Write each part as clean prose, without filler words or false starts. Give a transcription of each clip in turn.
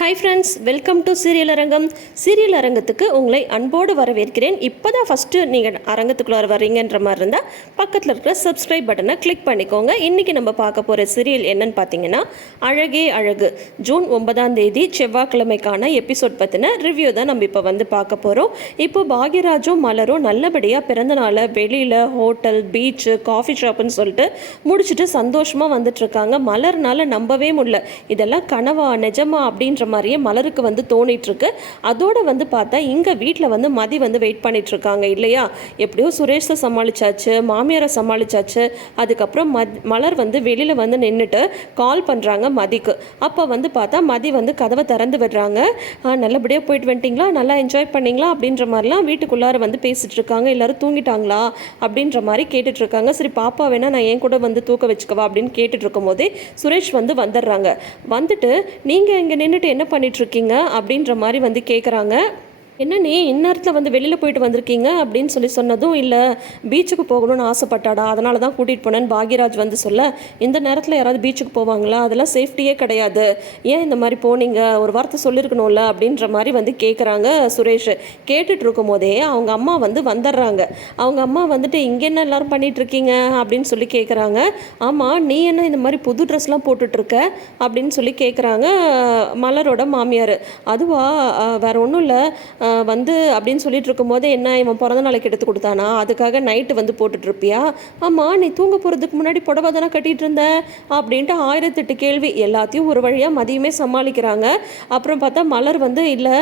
Hi friends, welcome to serial அரங்கம். Serial அரங்கத்துக்கு உங்களை அன்போடு வரவேற்கிறேன். இப்போ தான் ஃபஸ்ட்டு நீங்கள் அரங்கத்துக்குள்ளே வர்றீங்கன்ற மாதிரி இருந்தால் பக்கத்தில் இருக்கிற சப்ஸ்கிரைப் பட்டனை கிளிக் பண்ணிக்கோங்க. இன்றைக்கி நம்ம பார்க்க போகிற சீரியல் என்னன்னு பார்த்தீங்கன்னா அழகே அழகு. ஜூன் 9ஆம் தேதி செவ்வாய்க்கிழமைக்கான எபிசோட் பற்றின ரிவ்யூ தான் நம்ம இப்போ வந்து பார்க்க போகிறோம். இப்போ பாக்யராஜும் மலரும் நல்லபடியாக பிறந்த நாளை வெளியில் ஹோட்டல், பீச்சு, காஃபி ஷாப்புன்னு சொல்லிட்டு முடிச்சுட்டு சந்தோஷமாக வந்துட்டுருக்காங்க. மலர்னால் நம்பவே முடியல, இதெல்லாம் கனவா நிஜமா அப்படின்ற மாதிரியே மலருக்கு வந்து தோணிட்டுருக்கு. அதோடு வந்து பார்த்தா இங்கே வீட்டில் வந்து மதி வந்து வெயிட் பண்ணிகிட்ருக்காங்க இல்லையா. எப்படியோ சுரேஷை சமாளித்தாச்சு, மாமியாரை சமாளித்தாச்சு. அதுக்கப்புறம் மலர் வந்து வெளியில் வந்து நின்றுட்டு கால் பண்ணுறாங்க மதிக்கு. அப்போ வந்து பார்த்தா மதி வந்து கதவை திறந்து விடுறாங்க. நல்லபடியாக போயிட்டு வந்துட்டிங்களா, நல்லா என்ஜாய் பண்ணிங்களா அப்படின்ற மாதிரிலாம் வீட்டுக்குள்ளார வந்து பேசிகிட்டு இருக்காங்க. எல்லோரும் தூங்கிட்டாங்களா அப்படின்ற மாதிரி கேட்டுட்ருக்காங்க. சரி பாப்பா வேணா நான் என் கூட வந்து தூக்க வச்சுக்கவா அப்படின்னு கேட்டுட்டு இருக்கும் போதே சுரேஷ் வந்து வந்துடுறாங்க. வந்துட்டு நீங்கள் இங்கே நின்றுட்டு என்ன பண்ணிகிட்ருக்கீங்க அப்படின்ற மாதிரி வந்து கேட்குறாங்க. என்ன நீ இந்நேரத்தில் வந்து வெளியில் போயிட்டு வந்திருக்கீங்க அப்படின்னு சொன்னதும், இல்லை பீச்சுக்கு போகணும்னு ஆசைப்பட்டாடா, அதனால தான் கூட்டிகிட்டு போனேன்னு பாக்யராஜ் வந்து சொல்ல, இந்த நேரத்தில் யாராவது பீச்சுக்கு போவாங்களா, அதெல்லாம் சேஃப்டியே கிடையாது, ஏன் இந்த மாதிரி போனீங்க, ஒரு வார்த்தை சொல்லியிருக்கணும்ல அப்படின்ற மாதிரி வந்து கேட்குறாங்க சுரேஷ். கேட்டுட்டு இருக்கும் போதே அவங்க அம்மா வந்து வந்துடுறாங்க. அவங்க அம்மா வந்துட்டு இங்கே என்ன எல்லோரும் பண்ணிகிட்ருக்கீங்க அப்படின்னு சொல்லி கேட்குறாங்க. ஆமாம், நீ என்ன இந்த மாதிரி புது ட்ரெஸ்லாம் போட்டுட்ருக்க அப்படின்னு சொல்லி கேட்குறாங்க மலரோட மாமியார். அதுவா, வேற ஒன்றும் இல்லை வந்து அப்படின்னு சொல்லிட்டு இருக்கும்போது, என்ன இவன் பிறந்த நாளைக்கு எடுத்து கொடுத்தானா, அதுக்காக நைட்டு வந்து போட்டுட்ருப்பியா, ஆமாம் நீ தூங்க போகிறதுக்கு முன்னாடி புடவை தானே கட்டிகிட்டு இருந்த அப்படின்ட்டு 1008 கேள்வி. எல்லாத்தையும் ஒரு வழியாக மதியமே சமாளிக்கிறாங்க. அப்புறம் பார்த்தா மலர் வந்து, இல்லை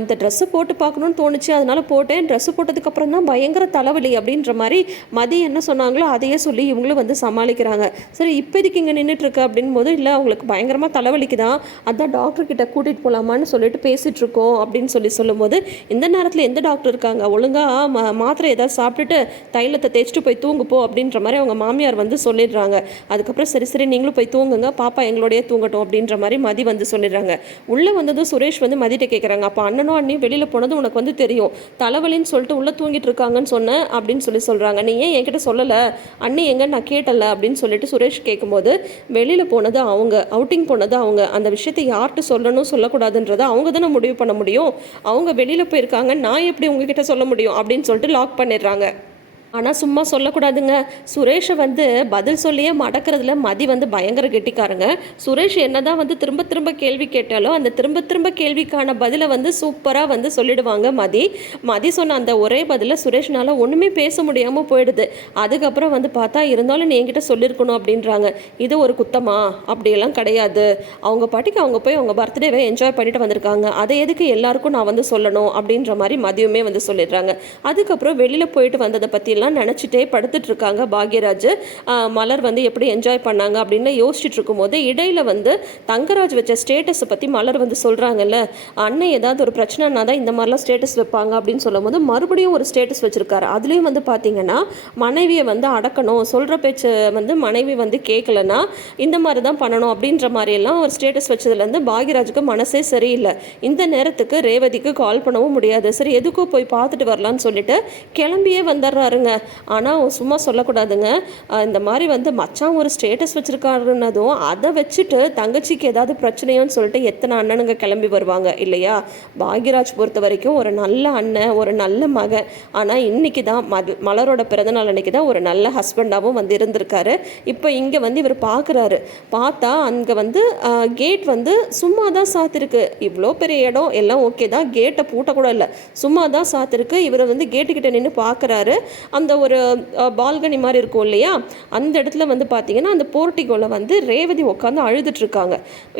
இந்த ட்ரெஸ்ஸு போட்டு பார்க்கணுன்னு தோணுச்சு, அதனால் போட்டேன், ட்ரெஸ்ஸு போட்டதுக்கப்புறம் தான் பயங்கர தலைவலி அப்படின்ற மாதிரி மதி என்ன சொன்னாங்களோ அதையே சொல்லி இவங்களும் வந்து சமாளிக்கிறாங்க. சரி இப்போதைக்கு இங்கே நின்றுட்டுருக்கு அப்படின் போது, இல்லை அவங்களுக்கு பயங்கரமாக தலைவலிக்கு தான், அதான் டாக்டர்கிட்ட கூட்டிகிட்டு போகலாமான்னு சொல்லிட்டு பேசிகிட்ருக்கோம் அப்படின்னு சொல்லும்போது, இந்த நேரத்தில் எந்த டாக்டர் இருக்காங்க, ஒழுங்காக மாத்திரை ஏதாவது சாப்பிட்டுட்டு தைலத்தை தேய்ச்சிட்டு போய் தூங்குப்போ அப்படின்ற மாதிரி அவங்க மாமியார் வந்து சொல்லிடுறாங்க. அதுக்கப்புறம் சரி சரி நீங்களும் போய் தூங்குங்க, பாப்பா எங்களோடய தூங்கட்டும் அப்படின்ற மாதிரி மதி வந்து சொல்லிடுறாங்க. உள்ளே வந்ததும் சுரேஷ் வந்து மதிட்ட கேட்குறாங்க, அப்போ அண்ணனும் அண்ணியும் வெளியில் போனது உனக்கு வந்து தெரியும், தலைவலின்னு சொல்லிட்டு உள்ளே தூங்கிட்டு இருக்காங்கன்னு சொன்னேன் அப்படின்னு சொல்கிறாங்க. நீ ஏன் என்கிட்ட சொல்லலை, அண்ணி எங்கன்னு நான் கேட்டல அப்படின்னு சொல்லிட்டு சுரேஷ் கேட்கும்போது, வெளியில் போனது அவங்க, அவுட்டிங் போனது அவங்க, அந்த விஷயத்தை யார்கிட்ட சொல்லணும் சொல்லக்கூடாதுன்றதை அவங்க தானே முடிவு பண்ண முடியும், அவங்க வெளியில் போயிருக்காங்க, நான் எப்படி உங்ககிட்ட சொல்ல முடியும் அப்படின்னு சொல்லிட்டு லாக் பண்ணிடுறாங்க. ஆனால் சும்மா சொல்லக்கூடாதுங்க. சுரேஷை வந்து பதில் சொல்லியே மடக்கிறதுல மதி வந்து பயங்கர கெட்டிக்காரங்க. சுரேஷ் என்னதான் வந்து திரும்ப திரும்ப கேள்வி கேட்டாலும் அந்த திரும்ப திரும்ப கேள்விக்கான பதிலை வந்து சூப்பராக வந்து சொல்லிடுவாங்க மதி சொன்ன அந்த ஒரே பதிலை சுரேஷ்னால் ஒன்றுமே பேச முடியாமல் போயிடுது. அதுக்கப்புறம் வந்து பார்த்தா, இருந்தாலும் நீ என்கிட்ட சொல்லியிருக்கணும் அப்படின்றாங்க. இது ஒரு குத்தமா, அப்படியெல்லாம் கிடையாது, அவங்க பாட்டிக்கு அவங்க போய் அவங்க பர்த்டேவை என்ஜாய் பண்ணிட்டு வந்திருக்காங்க, அதை எதுக்கு எல்லாருக்கும் நான் வந்து சொல்லணும் அப்படின்ற மாதிரி மதியமே வந்து சொல்லிடுறாங்க. அதுக்கப்புறம் வெளியில் போயிட்டு வந்ததை பற்றி நினச்சிட்டே படுத்துட்டு இருக்காங்க பாக்யராஜ். மலர் வந்து எப்படி என்ஜாய் பண்ணாங்க அப்படின்னு யோசிச்சுட்டு இருக்கும்போது, இடையில வந்து தங்கராஜ் வச்ச ஸ்டேட்டஸை பற்றி மலர் வந்து சொல்கிறாங்கல்ல, அண்ணன் ஏதாவது ஒரு பிரச்சனைனா தான் இந்த மாதிரிலாம் ஸ்டேட்டஸ் வைப்பாங்க அப்படின்னு சொல்லும் போது மறுபடியும் ஒரு ஸ்டேட்டஸ் வச்சுருக்காரு. அதுலேயும் வந்து பார்த்தீங்கன்னா, மனைவியை வந்து அடக்கணும், சொல்கிற பேச்சு வந்து மனைவி வந்து கேட்கலன்னா இந்த மாதிரி தான் பண்ணணும் அப்படின்ற மாதிரியெல்லாம் ஒரு ஸ்டேட்டஸ் வச்சதுலேருந்து பாக்யராஜுக்கு மனசே சரியில்லை. இந்த நேரத்துக்கு ரேவதிக்கு கால் பண்ணவும் முடியாது. சரி எதுக்கோ போய் பார்த்துட்டு வரலான்னு சொல்லிட்டு கிளம்பியே வந்துடுறாருங்க. ஆனால் சும்மா சொல்லக்கூடாதுங்க. இந்த மாதிரி வந்து மச்சான் ஒரு ஸ்டேட்டஸ் வச்சுருக்காருன்னதும் அதை வச்சுட்டு தங்கச்சிக்கு ஏதாவது பிரச்சனையோன்னு சொல்லிட்டு எத்தனை அண்ணனுங்க கிளம்பி வருவாங்க இல்லையா. பாக்யராஜ் பொறுத்த வரைக்கும் ஒரு நல்ல அண்ணன், ஒரு நல்ல மகன். ஆனால் இன்றைக்கி தான் மலரோட பிறந்தநாள் அன்றைக்கி தான் ஒரு நல்ல ஹஸ்பண்டாகவும் வந்து இருந்திருக்காரு. இப்போ இங்கே வந்து இவர் பார்க்குறாரு. பார்த்தா அங்கே வந்து கேட் வந்து சும்மா தான் சாத்திருக்கு. இவ்வளோ பெரிய இடம் எல்லாம் ஓகே தான், கேட்டை பூட்டக்கூட இல்லை, சும்மா தான் சாத்திருக்கு. இவர் வந்து கேட்டுக்கிட்ட நின்று பார்க்குறாரு. அந்த ஒரு பால்கனி மாதிரி இருக்கும் இல்லையா, அந்த இடத்துல வந்து பார்த்தீங்கன்னா அந்த போர்ட்டிகோவில் வந்து ரேவதி உட்காந்து அழுதுட்ருக்காங்க.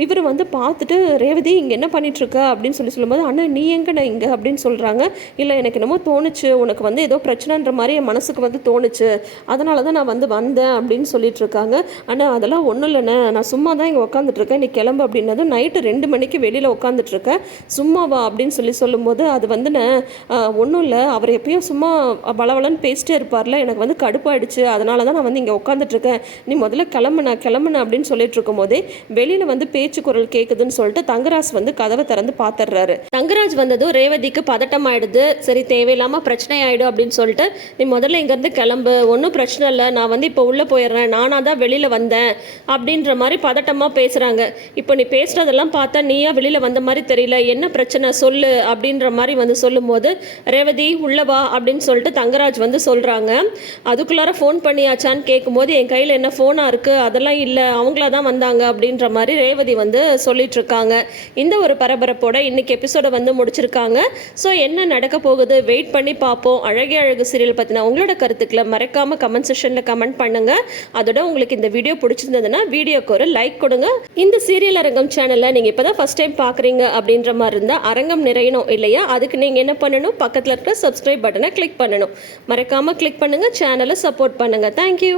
இவர் வந்து பார்த்துட்டு, ரேவதி இங்கே என்ன பண்ணிகிட்ருக்க அப்படின்னு சொல்லும்போது, அண்ணா நீ எங்கண்ணா இங்கே அப்படின்னு சொல்கிறாங்க. இல்லை எனக்கு என்னமோ தோணுச்சு, உனக்கு வந்து ஏதோ பிரச்சனைன்ற மாதிரி என் மனசுக்கு வந்து தோணுச்சு, அதனால தான் நான் வந்து வந்தேன் அப்படின்னு சொல்லிட்டுருக்காங்க. அண்ணா அதெல்லாம் ஒன்றும் இல்லைண்ணே, நான் சும்மா தான் இங்கே உட்காந்துட்ருக்கேன், நீ கிளம்பு அப்படின்னதும், நைட்டு 2 மணிக்கு வெளியில் உட்காந்துட்ருக்கேன், சும்மாவா அப்படின்னு சொல்லும்போது, அது வந்து ஒன்றும் இல்லை, அவர் எப்பயும் சும்மா பலவலன்னு பேசிட்டு பேசிட்டே இருப்பார்ல, எனக்கு வந்து கடுப்பாயிடுச்சு, அதனால தான் நான் வந்து இங்கே உட்காந்துட்ருக்கேன், நீ முதல்ல கிளம்புன அப்படின்னு சொல்லிட்டு இருக்கும் போதே வெளியில் வந்து பேச்சு குரல் கேட்குதுன்னு சொல்லிட்டு தங்கராஜ் வந்து கதவை திறந்து பார்த்துடுறாரு. தங்கராஜ் வந்ததும் ரேவதிக்கு பதட்டம் ஆயிடுது. சரி, தேவையில்லாமல் பிரச்சனை ஆகிடும் அப்படின்னு சொல்லிட்டு, நீ முதல்ல இங்கேருந்து கிளம்பு, ஒன்றும் பிரச்சனை இல்லை, நான் வந்து இப்போ உள்ளே போயிடுறேன், நானாக தான் வெளியில் வந்தேன் அப்படின்ற மாதிரி பதட்டமாக பேசுகிறாங்க. இப்போ நீ பேசுகிறதெல்லாம் பார்த்தா நீயா வெளியில் வந்த மாதிரி தெரியல, என்ன பிரச்சனை சொல்லு அப்படின்ற மாதிரி வந்து சொல்லும்போது, ரேவதி உள்ளே வா அப்படின்னு சொல்லிட்டு தங்கராஜ் வந்து சொல்கிறாங்க. அதுக்குள்ளார ஃபோன் பண்ணியாச்சான்னு கேட்கும்போது, என் கையில் என்ன ஃபோனாக இருக்குது, அதெல்லாம் இல்லை, அவங்களா தான் வந்தாங்க அப்படின்ற மாதிரி ரேவதி வந்து சொல்லிட்டு இருக்காங்க. இந்த ஒரு பரபரப்போட இன்னைக்கு எபிசோட வந்து முடிச்சிருக்காங்க. ஸோ என்ன நடக்க போகுது வெயிட் பண்ணி பார்ப்போம். அழகே அழகு சீரியல் பற்றின உங்களோட கருத்துக்களை மறக்காமல் கமெண்ட் செக்ஷனில் கமெண்ட் பண்ணுங்கள். அதோட உங்களுக்கு இந்த வீடியோ பிடிச்சிருந்ததுன்னா வீடியோக்கு ஒரு லைக் கொடுங்க. இந்த சீரியல் அரங்கம் சேனலை நீங்கள் இப்போ தான் ஃபஸ்ட் டைம் பார்க்குறீங்க அப்படின்ற மாதிரி இருந்தால் அரங்கம் நிறையணும் இல்லையா, அதுக்கு நீங்கள் என்ன பண்ணணும், பக்கத்தில் இருக்கிற சப்ஸ்கிரைப் பட்டனை கிளிக் பண்ணணும். மறக்காமல் கிளிக் பண்ணுங்கள், சேனலை சப்போர்ட் பண்ணுங்கள். தேங்க்யூ.